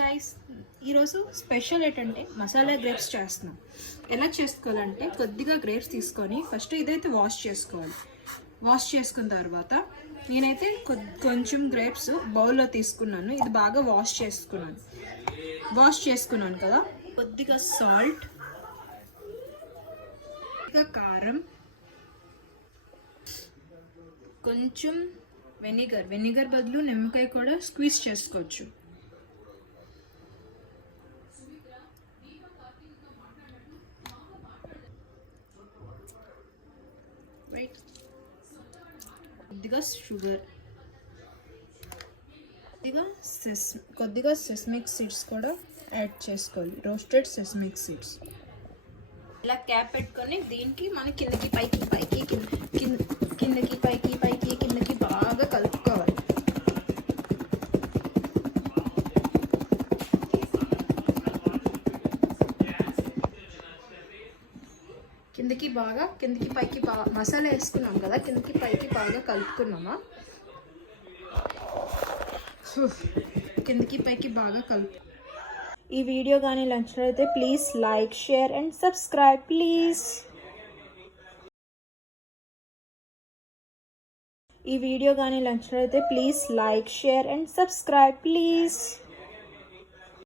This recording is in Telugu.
గైస్, ఈరోజు స్పెషల్ ఏంటంటే మసాలా గ్రేప్స్ చేస్తున్నాం. ఎలా చేసుకోవాలంటే కొద్దిగా గ్రేప్స్ తీసుకొని ఫస్ట్ ఇదైతే వాష్ చేసుకోవాలి. వాష్ చేసుకున్న తర్వాత నేనైతే కొంచెం గ్రేప్స్ బౌల్లో తీసుకున్నాను. ఇది బాగా వాష్ చేసుకున్నాను కదా. కొద్దిగా సాల్ట్, కొద్దిగా కారం, కొంచెం వెనిగర్ బదులు నిమ్మకాయ కూడా స్క్వీజ్ చేసుకోవచ్చు. రైట్, కొద్దిగా షుగర్, కొద్దిగా సెసమిక్ సీడ్స్ కూడా యాడ్ చేసుకోవాలి. Roasted sesamic seeds. ఇలా క్యాప్ పెట్టుకొని దీనికి మన కిందకి పైకి బాగా కలుపుకోవాలి. కిందకి పైకి బాగా మసాలా వేసుకున్నాం కదా, కిందకి పైకి బాగా కలుపుకున్నామా. కిందకి పైకి బాగా కలుపు. ఈ వీడియో కానీ నచ్చినట్లయితే please like, share and subscribe please. ఈ వీడియో కానీ నచ్చినట్లయితే please like, share and subscribe please.